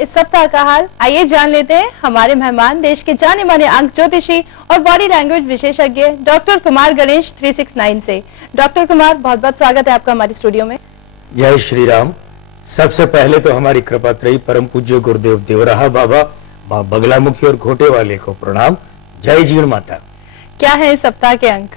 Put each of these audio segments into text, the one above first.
इस सप्ताह का हाल। आइए जान लेते हैं हमारे मेहमान देश के जाने माने अंक ज्योतिषी और बॉडी लैंग्वेज विशेषज्ञ डॉक्टर कुमार गणेश 369 से। डॉक्टर कुमार, बहुत बहुत स्वागत है आपका हमारे स्टूडियो में। जय श्री राम। सबसे पहले तो हमारी कृपात्रयी परम पूज्य गुरुदेव देवराहा बाबा, माँ बगलामुखी और घोटे वाले को प्रणाम। जय जीण माता। क्या है इस सप्ताह के अंक?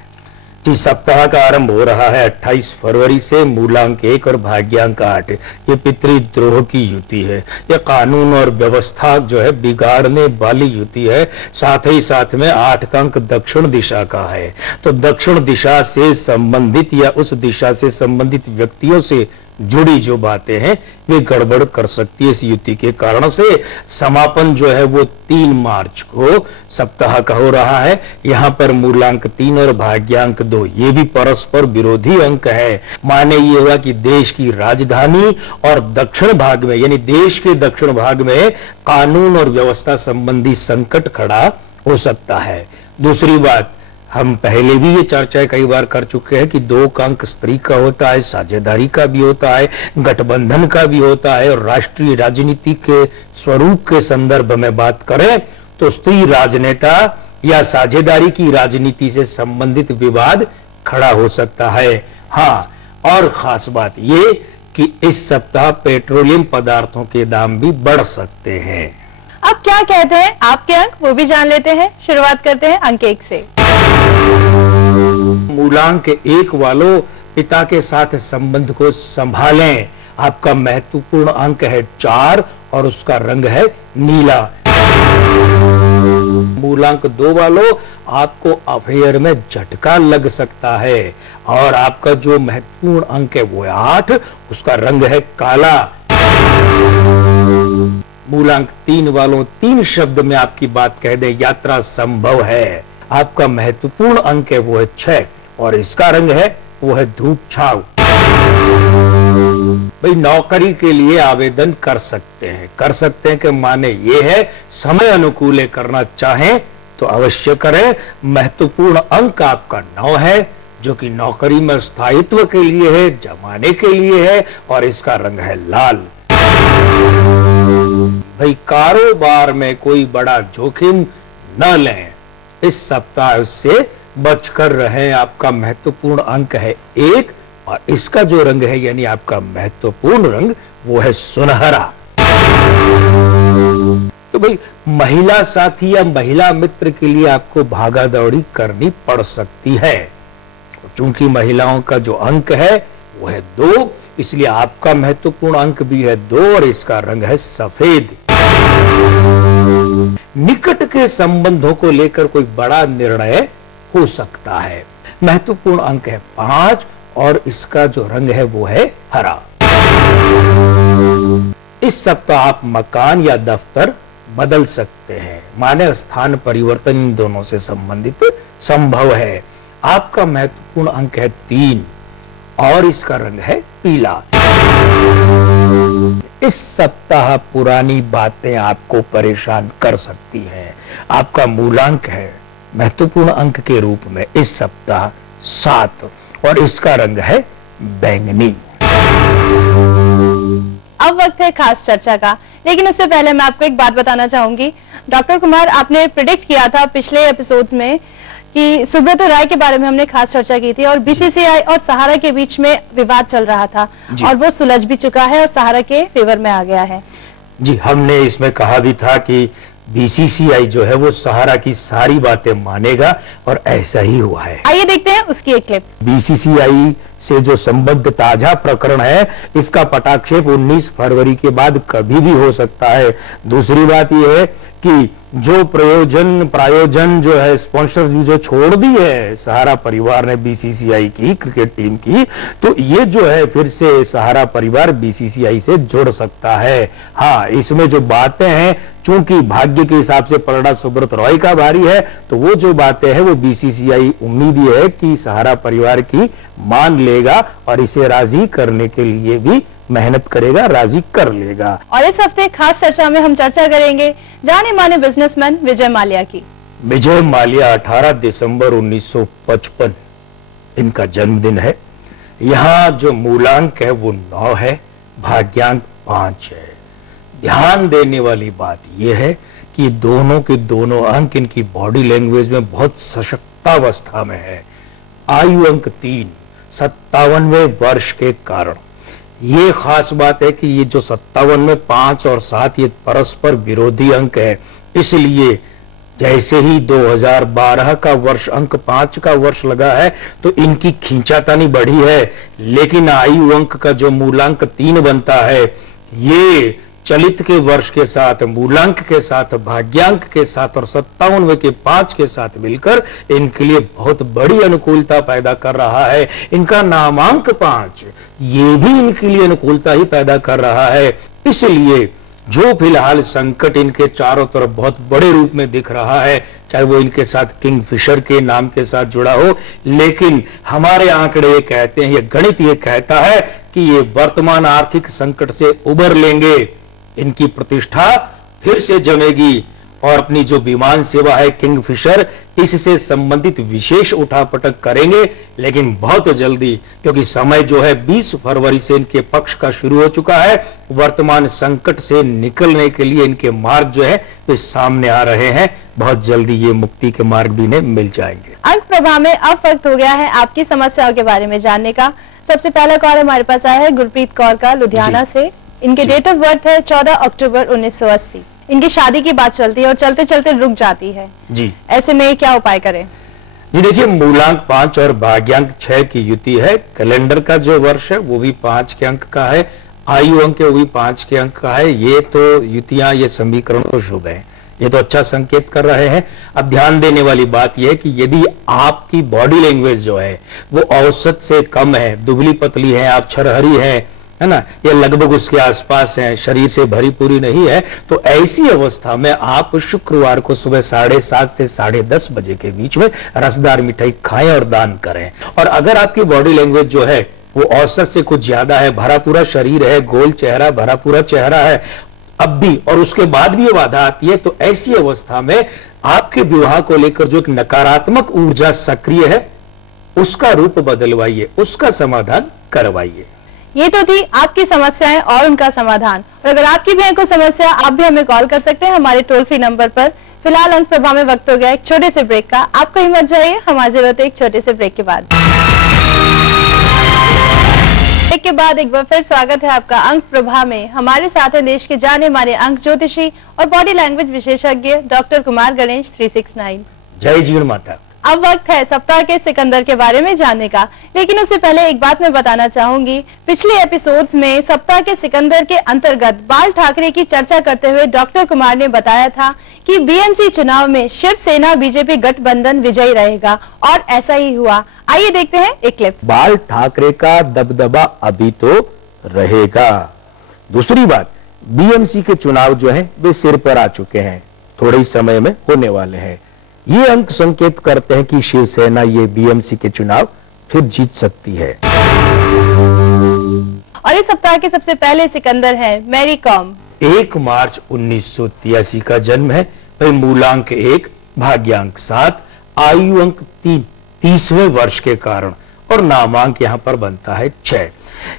जी, सप्ताह का आरंभ हो रहा है 28 फरवरी से। मूलांक 1 और भाग्यांक 8। ये पितृद्रोह की युति है। ये कानून और व्यवस्था जो है बिगाड़ने वाली युति है। साथ ही साथ में 8 का अंक दक्षिण दिशा का है। तो दक्षिण दिशा से संबंधित या उस दिशा से संबंधित व्यक्तियों से जुड़ी जो बातें हैं वे गड़बड़ कर सकती है। इस युति के कारण से समापन जो है वो 3 मार्च को सप्ताह का हो रहा है। यहाँ पर मूलांक 3 और भाग्यांक 2 ये भी परस्पर विरोधी अंक है। माने ये हुआ कि देश की राजधानी और दक्षिण भाग में, यानी देश के दक्षिण भाग में कानून और व्यवस्था संबंधी संकट खड़ा हो सकता है। दूसरी बात, हम पहले भी ये चर्चा कई बार कर चुके हैं कि 2 का अंक स्त्री का होता है, साझेदारी का भी होता है, गठबंधन का भी होता है। और राष्ट्रीय राजनीति के स्वरूप के संदर्भ में बात करें तो स्त्री राजनेता या साझेदारी की राजनीति से संबंधित विवाद खड़ा हो सकता है। हाँ, और खास बात ये कि इस सप्ताह पेट्रोलियम पदार्थों के दाम भी बढ़ सकते हैं। अब क्या कहते हैं आपके अंक, वो भी जान लेते हैं। शुरुआत करते हैं अंक 1 से। मूलांक 1 वालों, पिता के साथ संबंध को संभालें। आपका महत्वपूर्ण अंक है 4 और उसका रंग है नीला। मूलांक 2 वालों, आपको अफेयर में झटका लग सकता है। और आपका जो महत्वपूर्ण अंक है वो है 8, उसका रंग है काला। मूलांक 3 वालों, 3 शब्द में आपकी बात कह दे, यात्रा संभव है। आपका महत्वपूर्ण अंक है वो है 6 और इसका रंग है वो है धूप छाव। भाई, नौकरी के लिए आवेदन कर सकते हैं कि माने ये है समय अनुकूल करना चाहें तो अवश्य करें। महत्वपूर्ण अंक आपका 9 है जो कि नौकरी में स्थायित्व के लिए है, जमाने के लिए है और इसका रंग है लाल। भाई, कारोबार में कोई बड़ा जोखिम न लें, इस सप्ताह उससे बचकर रहें। आपका महत्वपूर्ण अंक है 1 और इसका जो रंग है यानी आपका महत्वपूर्ण रंग वो है सुनहरा। तो भाई, महिला साथी या महिला मित्र के लिए आपको भागा दौड़ी करनी पड़ सकती है। चूंकि महिलाओं का जो अंक है वो है 2, इसलिए आपका महत्वपूर्ण अंक भी है 2 और इसका रंग है सफेद। निकट के संबंधों को लेकर कोई बड़ा निर्णय हो सकता है। महत्वपूर्ण अंक है 5 और इसका जो रंग है वो है हरा। इस सप्ताह आप मकान या दफ्तर बदल सकते हैं। माने स्थान परिवर्तन इन दोनों से संबंधित संभव है। आपका महत्वपूर्ण अंक है 3 और इसका रंग है पीला। इस सप्ताह पुरानी बातें आपको परेशान कर सकती हैं। आपका मूलांक है महत्वपूर्ण अंक के रूप में इस सप्ताह 7 और इसका रंग है बैंगनी। अब वक्त है खास चर्चा का, लेकिन उससे पहले मैं आपको एक बात बताना चाहूंगी। डॉक्टर कुमार, आपने प्रिडिक्ट किया था पिछले एपिसोड्स में कि सुब्रतो राय के बारे में हमने खास चर्चा की थी और बीसीसीआई और सहारा के बीच में विवाद चल रहा था और वो सुलझ भी चुका है और सहारा के फेवर में आ गया है। जी, हमने इसमें कहा भी था कि बीसीसीआई जो है वो सहारा की सारी बातें मानेगा और ऐसा ही हुआ है। आइए देखते हैं उसकी एक क्लिप। बीसीसीआई से जो संबद्ध ताजा प्रकरण है इसका पटाक्षेप 19 फरवरी के बाद कभी भी हो सकता है। दूसरी बात यह है कि जो प्रायोजन जो है स्पॉन्सर्स भी जो छोड़ दी है सहारा परिवार ने बीसीसीआई की क्रिकेट टीम की, तो ये जो है फिर से सहारा परिवार बीसीसीआई से जुड़ सकता है। हाँ, इसमें जो बातें हैं, चूंकि भाग्य के हिसाब से पलड़ा सुब्रत रॉय का भारी है, तो वो जो बातें हैं वो बीसीसीआई उम्मीद ये है कि सहारा परिवार की मान लेगा और इसे राजी करने के लिए भी मेहनत करेगा, राजी कर लेगा। और इस हफ्ते खास चर्चा में हम चर्चा करेंगे जाने माने बिजनेसमैन विजय माल्या की। विजय माल्या 18 दिसंबर 1955 इनका जन्मदिन है। यहाँ जो मूलांक है वो 9 है, भाग्यांक 5 है। ध्यान देने वाली बात यह है कि दोनों के दोनों अंक इनकी बॉडी लैंग्वेज में बहुत सशक्तावस्था में है। आयु अंक 3, 57वें वर्ष के कारण। ये खास बात है कि ये जो 57 में 5 और 7 ये परस्पर विरोधी अंक है, इसलिए जैसे ही 2012 का वर्ष अंक 5 का वर्ष लगा है तो इनकी खींचातानी बढ़ी है, लेकिन आयु अंक का जो मूलांक 3 बनता है, ये चलित के वर्ष के साथ, मूलांक के साथ, भाग्यांक के साथ और 57वें के 5 के साथ मिलकर इनके लिए बहुत बड़ी अनुकूलता पैदा कर रहा है। इनका नामांक 5 ये भी इनके लिए अनुकूलता ही पैदा कर रहा है। इसलिए जो फिलहाल संकट इनके चारों तरफ बहुत बड़े रूप में दिख रहा है, चाहे वो इनके साथ किंगफिशर के नाम के साथ जुड़ा हो, लेकिन हमारे आंकड़े ये कहते हैं, ये गणित ये कहता है कि ये वर्तमान आर्थिक संकट से उबर लेंगे, इनकी प्रतिष्ठा फिर से जमेगी और अपनी जो विमान सेवा है किंगफिशर, इससे संबंधित विशेष उठापटक करेंगे, लेकिन बहुत जल्दी, क्योंकि समय जो है 20 फरवरी से इनके पक्ष का शुरू हो चुका है। वर्तमान संकट से निकलने के लिए इनके मार्ग जो है वे सामने आ रहे हैं। बहुत जल्दी ये मुक्ति के मार्ग भी इन्हें मिल जाएंगे। अंक प्रभा में अब वक्त हो गया है आपकी समस्याओं के बारे में जानने का। सबसे पहला कॉल हमारे पास आया है गुरप्रीत कौर का, लुधियाना से। इनके डेट ऑफ बर्थ है 14 अक्टूबर 1980। इनकी शादी की बात चलती है और चलते चलते रुक जाती है जी। ऐसे में क्या उपाय करें? जी देखिए, मूलांक 5 और भाग्यांक 6 की युति है। कैलेंडर का जो वर्ष है वो भी 5 के अंक का है, आयु अंक वो भी 5 के अंक का है। ये तो युतियां, ये समीकरण तो शुभ है, ये तो अच्छा संकेत कर रहे हैं। अब ध्यान देने वाली बात यह है कि यदि आपकी बॉडी लैंग्वेज जो है वो औसत से कम है, दुबली पतली है, आप छरहरी है ना, ये लगभग उसके आसपास है, शरीर से भरी पूरी नहीं है, तो ऐसी अवस्था में आप शुक्रवार को सुबह 7:30 से 10:30 बजे के बीच में रसदार मिठाई खाएं और दान करें। और अगर आपकी बॉडी लैंग्वेज जो है वो औसत से कुछ ज्यादा है, भरा पूरा शरीर है, गोल चेहरा, भरा पूरा चेहरा है अब भी, और उसके बाद भी ये बाधा आती है, तो ऐसी अवस्था में आपके विवाह को लेकर जो एक नकारात्मक ऊर्जा सक्रिय है उसका रूप बदलवाइए, उसका समाधान करवाइए। ये तो थी आपकी समस्याएं और उनका समाधान। और अगर आपकी भी है कोई समस्या, आप भी हमें कॉल कर सकते हैं हमारे टोल फ्री नंबर पर। फिलहाल अंक प्रभा में वक्त हो गया एक छोटे से ब्रेक का। आपको हिम्मत जाइए, हम हाजिर होते हैं एक छोटे से ब्रेक के बाद। ब्रेक के बाद एक बार फिर स्वागत है आपका अंक प्रभा में। हमारे साथ हैं देश के जाने माने अंक ज्योतिषी और बॉडी लैंग्वेज विशेषज्ञ डॉक्टर कुमार गणेश 369। जय जीवन माता। अब वक्त है सप्ताह के सिकंदर के बारे में जानने का, लेकिन उससे पहले एक बात मैं बताना चाहूंगी। पिछले एपिसोड्स में सप्ताह के सिकंदर के अंतर्गत बाल ठाकरे की चर्चा करते हुए डॉक्टर कुमार ने बताया था कि बीएमसी चुनाव में शिवसेना बीजेपी गठबंधन विजयी रहेगा, और ऐसा ही हुआ। आइए देखते हैं एक क्लिप। बाल ठाकरे का दबदबा अभी तो रहेगा। दूसरी बात, बीएमसी के चुनाव जो है वे सिर पर आ चुके हैं, थोड़े ही समय में होने वाले हैं। ये अंक संकेत करते हैं कि शिवसेना ये बीएमसी के चुनाव फिर जीत सकती है। और इस सप्ताह के सबसे पहले सिकंदर है मैरी कॉम। 1 मार्च 1983 का जन्म है। भाई मूलांक 1, भाग्यांक 7, आयु अंक 3, 30वें वर्ष के कारण, और नामांक यहां पर बनता है 6।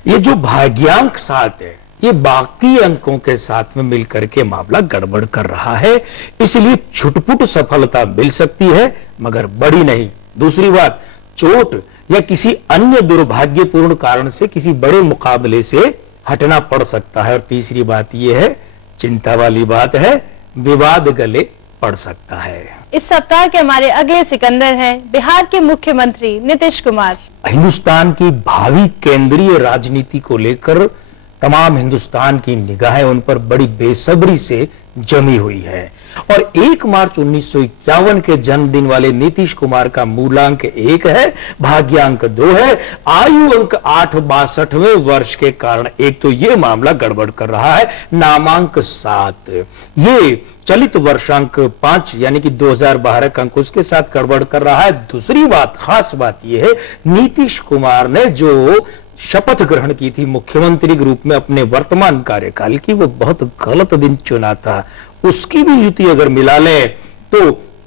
ये जो भाग्यांक 7 है ये बाकी अंकों के साथ में मिलकर के मामला गड़बड़ कर रहा है, इसलिए छुटपुट सफलता मिल सकती है मगर बड़ी नहीं। दूसरी बात, चोट या किसी अन्य दुर्भाग्यपूर्ण कारण से किसी बड़े मुकाबले से हटना पड़ सकता है। और तीसरी बात यह है, चिंता वाली बात है, विवाद गले पड़ सकता है। इस सप्ताह के हमारे अगले सिकंदर हैं बिहार के मुख्यमंत्री नीतीश कुमार। हिंदुस्तान की भावी केंद्रीय राजनीति को लेकर तमाम हिंदुस्तान की निगाहें उन पर बड़ी बेसब्री से जमी हुई है। और 1 मार्च 1951 के जन्मदिन वाले नीतीश कुमार का मूलांक 1 है, भाग्यांक 2 है, आयु अंक 8, 62वें वर्ष के कारण एक तो ये मामला गड़बड़ कर रहा है। नामांक 7, ये चलित वर्षांक 5 यानी कि 2012 का अंक उसके साथ गड़बड़ कर रहा है। दूसरी बात, खास बात यह है, नीतीश कुमार ने जो शपथ ग्रहण की थी मुख्यमंत्री के रूप में अपने वर्तमान कार्यकाल की, वो बहुत गलत दिन चुना था। उसकी भी युति अगर मिला लें तो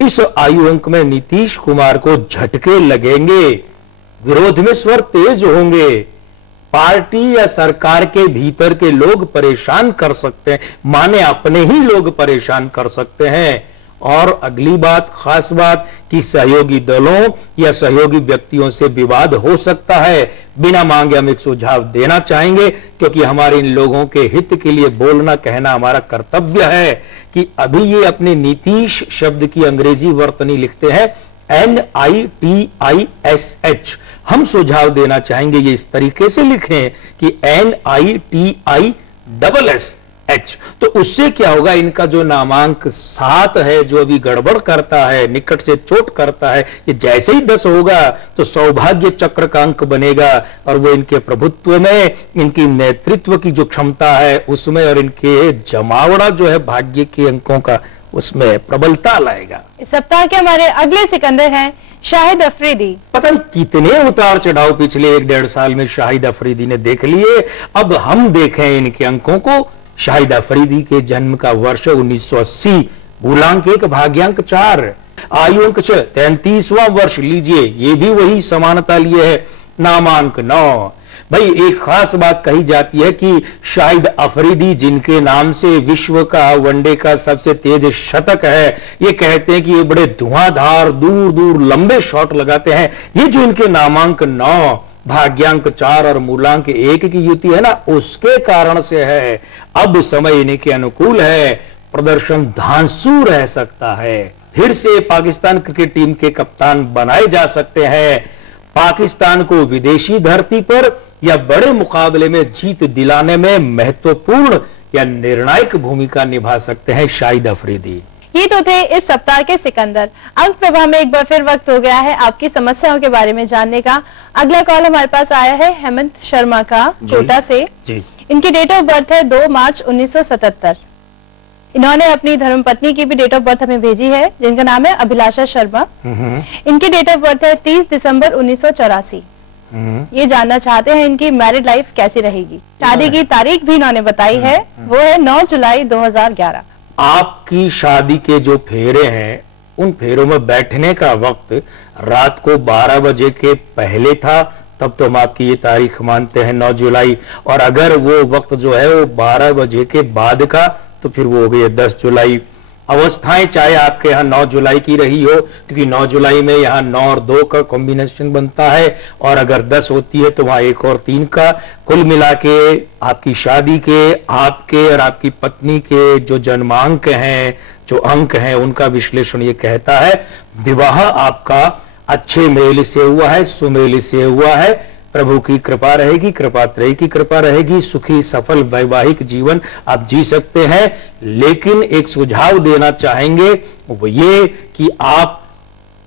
इस आयु अंक में नीतीश कुमार को झटके लगेंगे, विरोध में स्वर तेज होंगे, पार्टी या सरकार के भीतर के लोग परेशान कर सकते हैं, माने अपने ही लोग परेशान कर सकते हैं। और अगली बात, खास बात कि सहयोगी दलों या सहयोगी व्यक्तियों से विवाद हो सकता है। बिना मांगे हम एक सुझाव देना चाहेंगे, क्योंकि हमारे इन लोगों के हित के लिए बोलना कहना हमारा कर्तव्य है कि अभी ये अपने नीतीश शब्द की अंग्रेजी वर्तनी लिखते हैं NITISH। हम सुझाव देना चाहेंगे ये इस तरीके से लिखें कि NITISSH। तो उससे क्या होगा, इनका जो नामांक 7 है, जो अभी गड़बड़ करता है, निकट से चोट करता है, ये जैसे ही 10 होगा तो सौभाग्य चक्र का अंक बनेगा और वो इनके प्रभुत्व में, इनकी नेतृत्व की जो क्षमता है उसमें, और इनके जमावड़ा जो है भाग्य के अंकों का, उसमें प्रबलता लाएगा। इस सप्ताह के हमारे अगले सिकंदर हैं शाहिद अफरीदी। पता नहीं कितने उतार चढ़ाव पिछले 1-1.5 साल में शाहिद अफरीदी ने देख लिए। अब हम देखें इनके अंकों को। शाहिद अफरीदी के जन्म का वर्ष 1980, मूलांक 1, भाग्यांक 4, आयु अंक 6, 33वां वर्ष लीजिए, ये भी वही समानता लिए है, नामांक 9। भाई एक खास बात कही जाती है कि शाहिद अफरीदी, जिनके नाम से विश्व का वनडे का सबसे तेज शतक है, ये कहते हैं कि ये बड़े धुआंधार दूर दूर लंबे शॉट लगाते हैं। ये जो इनके नामांक 9, भाग्यांक 4 और मूलांक 1 की युति है ना, उसके कारण से है। अब समय इनके अनुकूल है, प्रदर्शन धांसू रह सकता है, फिर से पाकिस्तान क्रिकेट टीम के कप्तान बनाए जा सकते हैं, पाकिस्तान को विदेशी धरती पर या बड़े मुकाबले में जीत दिलाने में महत्वपूर्ण या निर्णायक भूमिका निभा सकते हैं शाहिद अफरीदी। ये तो थे इस सप्ताह के सिकंदर। अंक प्रभा में एक बार फिर वक्त हो गया है आपकी समस्याओं के बारे में जानने का। अगला कॉल हमारे पास आया है हेमंत शर्मा का, कोटा से। इनकी डेट ऑफ बर्थ है 2 मार्च 1977। इन्होंने अपनी धर्मपत्नी की भी डेट ऑफ बर्थ हमें भेजी है, जिनका नाम है अभिलाषा शर्मा। इनकी डेट ऑफ बर्थ है 30 दिसंबर 1984। ये जानना चाहते हैं इनकी मैरिड लाइफ कैसी रहेगी। शादी की तारीख भी इन्होंने बताई है, वो है 9 जुलाई 2011। आपकी शादी के जो फेरे हैं, उन फेरों में बैठने का वक्त रात को 12 बजे के पहले था, तब तो हम आपकी ये तारीख मानते हैं 9 जुलाई। और अगर वो वक्त जो है वो 12 बजे के बाद का, तो फिर वो हो गई 10 जुलाई। अवस्थाएं चाहे आपके यहाँ 9 जुलाई की रही हो, क्योंकि 9 जुलाई में यहाँ 9 और 2 का कॉम्बिनेशन बनता है, और अगर 10 होती है तो वहां 1 और 3 का। कुल मिला के आपकी शादी के, आपके और आपकी पत्नी के जो जन्मांक हैं, जो अंक हैं, उनका विश्लेषण ये कहता है विवाह आपका अच्छे मेल से हुआ है, सुमेल से हुआ है। प्रभु की कृपा रहेगी, कृपात्रयी की कृपा रहेगी, सुखी सफल वैवाहिक जीवन आप जी सकते हैं। लेकिन एक सुझाव देना चाहेंगे वो ये कि आप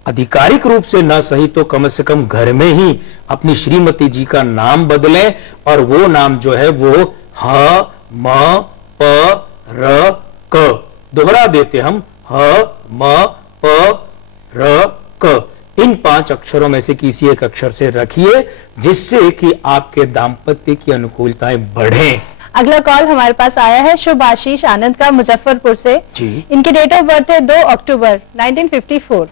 आधिकारिक रूप से न सही तो कम से कम घर में ही अपनी श्रीमती जी का नाम बदलें, और वो नाम जो है वो ह म प र क, दोहरा देते हम, ह म प र क, इन 5 अक्षरों में से किसी एक अक्षर से रखिए, जिससे कि आपके दाम्पत्य की अनुकूलताएं बढ़ें। अगला कॉल हमारे पास आया है शुभाशीष आनंद का, मुजफ्फरपुर से। जी। इनकी डेट ऑफ बर्थ है 2 अक्टूबर 1954।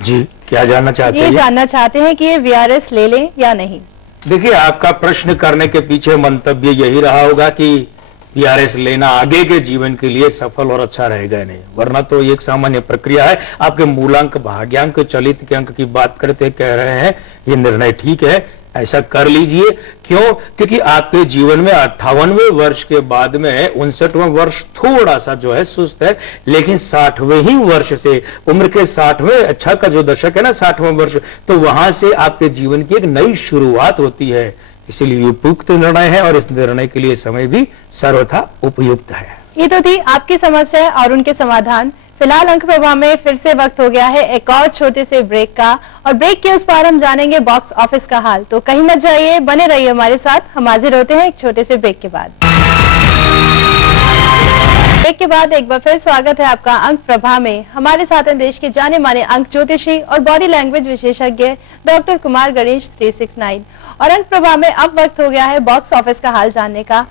जी, क्या जानना चाहते हैं? ये जानना चाहते हैं कि ये VRS ले लें या नहीं। देखिए, आपका प्रश्न करने के पीछे मंतव्य यही रहा होगा कि VRS लेना आगे के जीवन के लिए सफल और अच्छा रहेगा नहीं, वरना तो एक सामान्य प्रक्रिया है। आपके मूलांक, भाग्यांक, चलित के अंक की बात करते कह रहे हैं, ये निर्णय ठीक है, ऐसा कर लीजिए। क्यों? क्योंकि आपके जीवन में 58वें वर्ष के बाद में 59वां वर्ष थोड़ा सा जो है सुस्त है, लेकिन 60वें ही वर्ष से, उम्र के 60वें अच्छा का जो दशक है ना, 60वां वर्ष, तो वहां से आपके जीवन की एक नई शुरुआत होती है। इसीलिए उपयुक्त निर्णय है, और इस निर्णय के लिए समय भी सर्वथा उपयुक्त है। ये तो थी आपकी समस्या और उनके समाधान। फिलहाल अंक प्रभा में फिर से वक्त हो गया है एक और छोटे से ब्रेक का, और ब्रेक के उस पार हम जानेंगे बॉक्स ऑफिस का हाल। तो कहीं मत जाइए, बने रहिए हमारे साथ। हम हाजिर होते हैं एक छोटे से ब्रेक के बाद। ब्रेक के बाद एक बार फिर स्वागत है आपका अंक प्रभा में। हमारे साथ हैं देश के जाने माने अंक ज्योतिषी और बॉडी लैंग्वेज विशेषज्ञ डॉक्टर कुमार गणेश 369। और अंक प्रभा में अब वक्त हो गया है बॉक्स ऑफिस का हाल जानने का।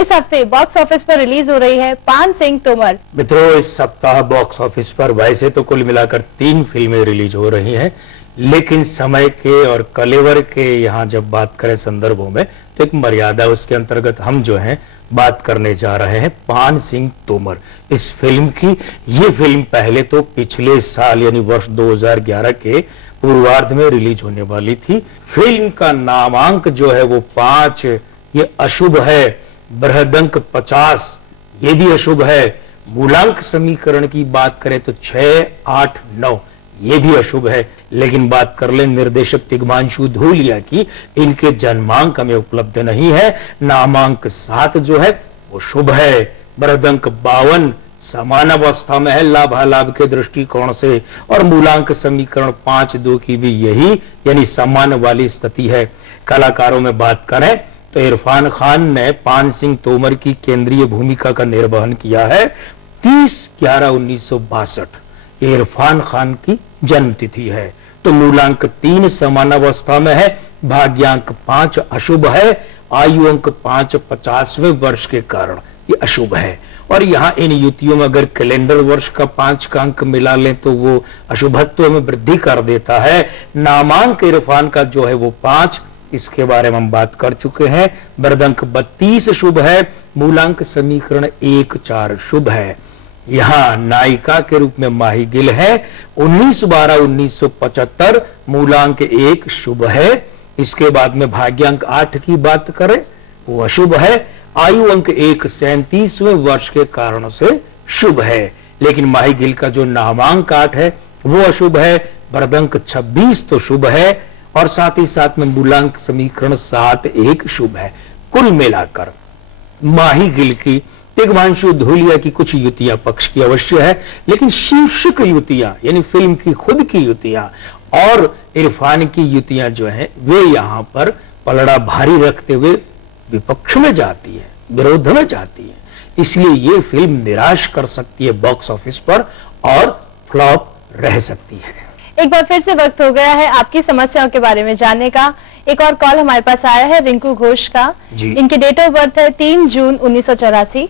इस हफ्ते बॉक्स ऑफिस पर रिलीज हो रही है पान सिंह तोमर। मित्रों, इस सप्ताह बॉक्स ऑफिस पर वैसे तो कुल मिलाकर 3 फिल्में रिलीज हो रही हैं, लेकिन समय के और कलेवर के यहाँ जब बात करें संदर्भों में तो एक मर्यादा, उसके अंतर्गत हम जो है बात करने जा रहे हैं पान सिंह तोमर इस फिल्म की। ये फिल्म पहले तो पिछले साल यानी वर्ष 2011 के पूर्वार्ध में रिलीज होने वाली थी। फिल्म का नामांक जो है वो 5, ये अशुभ है। बृहदंक 50, ये भी अशुभ है। मूलांक समीकरण की बात करें तो 6, 8, 9, ये भी अशुभ है। लेकिन बात कर ले निर्देशक तिग्मांशु धूलिया की, इनके जन्मांक हमें उपलब्ध नहीं है। नामांक 7 जो है वो शुभ है। बृहदंक 52 समान अवस्था में है लाभालाभ के दृष्टिकोण से, और मूलांक समीकरण 5, 2 की भी यही यानी समान वाली स्थिति है। कलाकारों में बात करें तो इरफान खान ने पान सिंह तोमर की केंद्रीय भूमिका का निर्वहन किया है। 30/11/1962 ये इरफान खान की जन्मतिथि है। तो मूलांक 3 समानावस्था में है, भाग्यांक 5 अशुभ है, आयु अंक 5 50वें वर्ष के कारण ये अशुभ है। और यहाँ इन युतियों में अगर कैलेंडर वर्ष का 5 का अंक मिला लें तो वो अशुभत्व में वृद्धि कर देता है। नामांक इरफान का जो है वो 5, इसके बारे में हम बात कर चुके हैं। बृहदंक 32 शुभ है, मूलांक समीकरण 1, 4 शुभ है। यहाँ नायिका के रूप में माही गिल है। 19/12/1975 मूलांक 1 शुभ है। इसके बाद में भाग्यांक 8 की बात करें वो अशुभ है। आयु अंक 1 37वें वर्ष के कारण से शुभ है। लेकिन माही गिल का जो नामांक 8 है वो अशुभ है। बृहदंक 26 तो शुभ है, और साथ ही साथ में मूलांक समीकरण 7, 1 शुभ है। कुल मिलाकर माही गिल की, तिग्मांशु धूलिया की कुछ युतियां पक्ष की अवश्य है, लेकिन शीर्षक युतियां यानी फिल्म की खुद की युतियां और इरफान की युतियां जो हैं वे यहां पर पलड़ा भारी रखते हुए विपक्ष में जाती है, विरोध में जाती है। इसलिए ये फिल्म निराश कर सकती है बॉक्स ऑफिस पर और फ्लॉप रह सकती है। एक बार फिर से वक्त हो गया है आपकी समस्याओं के बारे में जानने का। एक और कॉल हमारे पास आया है रिंकू घोष का। इनकी डेट ऑफ बर्थ है 3 जून 1984।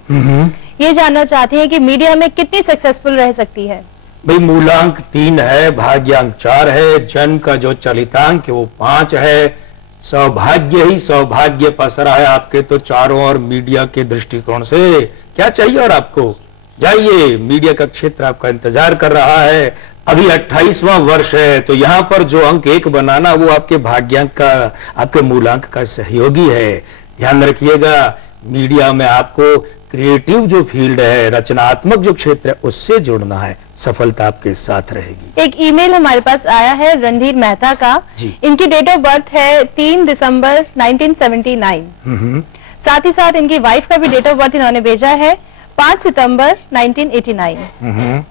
ये जानना चाहती हैं कि मीडिया में कितनी सक्सेसफुल रह सकती है। भाई मूलांक 3 है, भाग्यांक 4 है, जन्म का जो चलितांक है वो 5 है। सौभाग्य ही सौभाग्य पसरा है आपके तो चारों ओर मीडिया के दृष्टिकोण से। क्या चाहिए और आपको? जाइए, मीडिया का क्षेत्र आपका इंतजार कर रहा है। अभी 28वां वर्ष है, तो यहाँ पर जो अंक 1 बनाना वो आपके भाग्यांक का, आपके मूलांक का सहयोगी है। ध्यान रखिएगा, मीडिया में आपको क्रिएटिव जो फील्ड है, रचनात्मक जो क्षेत्र है, उससे जुड़ना है। सफलता आपके साथ रहेगी। एक ईमेल हमारे पास आया है रणधीर मेहता का। इनकी डेट ऑफ बर्थ है 3 दिसंबर 1979। साथ ही साथ इनकी वाइफ का भी डेट ऑफ बर्थ इन्होंने भेजा है 5 सितंबर 1989।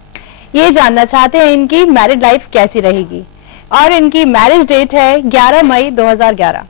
ये जानना चाहते हैं इनकी मैरिड लाइफ कैसी रहेगी, और इनकी मैरिज डेट है 11 मई 2011।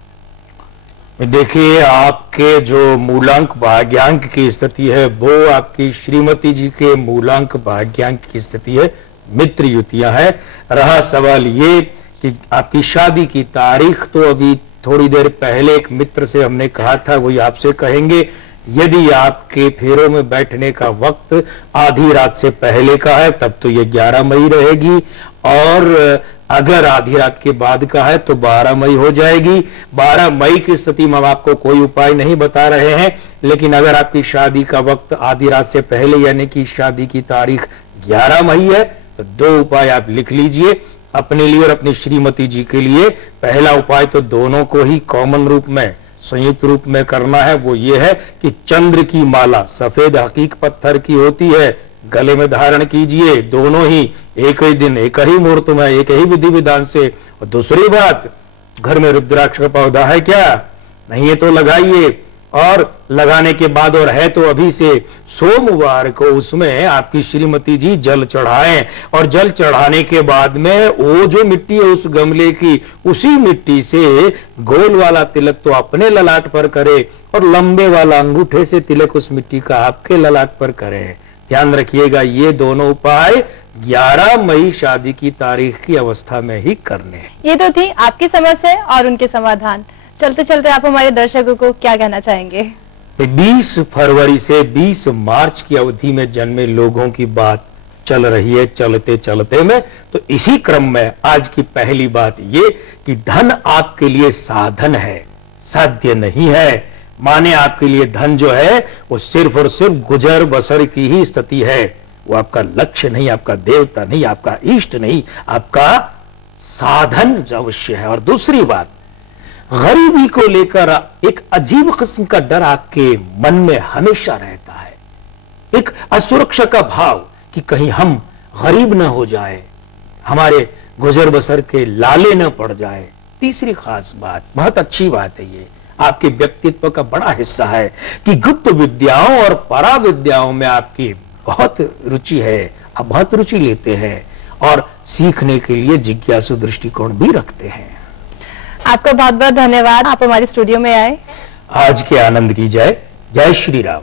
देखिए, आपके जो मूलांक भाग्यांक की स्थिति है वो आपकी श्रीमती जी के मूलांक भाग्यांक की स्थिति है, मित्र युतियां है। रहा सवाल ये कि आपकी शादी की तारीख, तो अभी थोड़ी देर पहले एक मित्र से हमने कहा था, वही आपसे कहेंगे। यदि आपके फेरों में बैठने का वक्त आधी रात से पहले का है तब तो ये 11 मई रहेगी, और अगर आधी रात के बाद का है तो 12 मई हो जाएगी। 12 मई की स्थिति में हम आपको कोई उपाय नहीं बता रहे हैं, लेकिन अगर आपकी शादी का वक्त आधी रात से पहले यानी कि शादी की तारीख 11 मई है तो 2 उपाय आप लिख लीजिए अपने लिए और अपनी श्रीमती जी के लिए। पहला उपाय तो दोनों को ही कॉमन रूप में, संयुक्त रूप में करना है। वो ये है कि चंद्र की माला सफेद हकीक पत्थर की होती है, गले में धारण कीजिए। दोनों ही एक ही दिन, एक ही मुहूर्त में, एक ही विधि विधान से। और दूसरी बात, घर में रुद्राक्ष का पौधा है क्या? नहीं है तो लगाइए, और लगाने के बाद और है तो अभी से सोमवार को उसमें आपकी श्रीमती जी जल चढ़ाएं, और जल चढ़ाने के बाद में वो जो मिट्टी है उस गमले की, उसी मिट्टी से गोल वाला तिलक तो अपने ललाट पर करे और लंबे वाला अंगूठे से तिलक उस मिट्टी का आपके ललाट पर करे। ध्यान रखिएगा, ये दोनों उपाय 11 मई शादी की तारीख की अवस्था में ही करने हैं। ये तो थी आपकी समस्या और उनके समाधान। चलते चलते आप हमारे दर्शकों को क्या कहना चाहेंगे? 20 फरवरी से 20 मार्च की अवधि में जन्मे लोगों की बात चल रही है चलते चलते में। तो इसी क्रम में आज की पहली बात ये कि धन आपके लिए साधन है, साध्य नहीं है। माने आपके लिए धन जो है वो सिर्फ और सिर्फ गुजर बसर की ही स्थिति है, वो आपका लक्ष्य नहीं, आपका देवता नहीं, आपका इष्ट नहीं, आपका साधन अवश्य है। और दूसरी बात, गरीबी को लेकर एक अजीब किस्म का डर आपके मन में हमेशा रहता है, एक असुरक्षा का भाव कि कहीं हम गरीब न हो जाए, हमारे गुजर बसर के लाले न पड़ जाए। तीसरी खास बात, बहुत अच्छी बात है, ये आपके व्यक्तित्व का बड़ा हिस्सा है कि गुप्त विद्याओं और परा विद्याओं में आपकी बहुत रुचि है, आप बहुत रुचि लेते हैं और सीखने के लिए जिज्ञासु दृष्टिकोण भी रखते हैं। आपका बहुत बहुत धन्यवाद, आप हमारे स्टूडियो में आए। आज के आनंद की जय, जय श्री राम।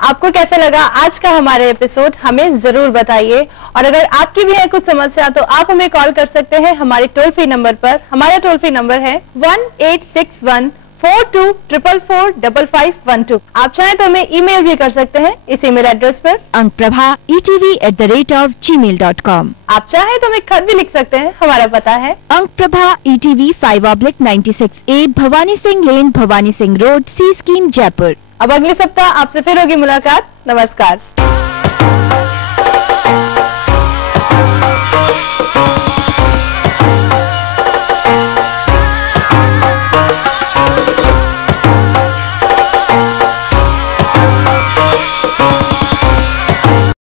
आपको कैसा लगा आज का हमारे एपिसोड, हमें जरूर बताइए। और अगर आपकी भी है कुछ समस्या तो आप हमें कॉल कर सकते हैं हमारे टोल फ्री नंबर पर। हमारा टोल फ्री नंबर है 1861-42445512। आप चाहें तो हमें ईमेल भी कर सकते हैं इस ईमेल एड्रेस पर ankprabha@gmail.com। आप चाहें तो हमें खत भी लिख सकते हैं, हमारा पता है अंकप्रभा ETV 5/96A, भवानी सिंह लेन, भवानी सिंह रोड, सी स्कीम, जयपुर। अब अगले सप्ताह आपसे फिर होगी मुलाकात। नमस्कार।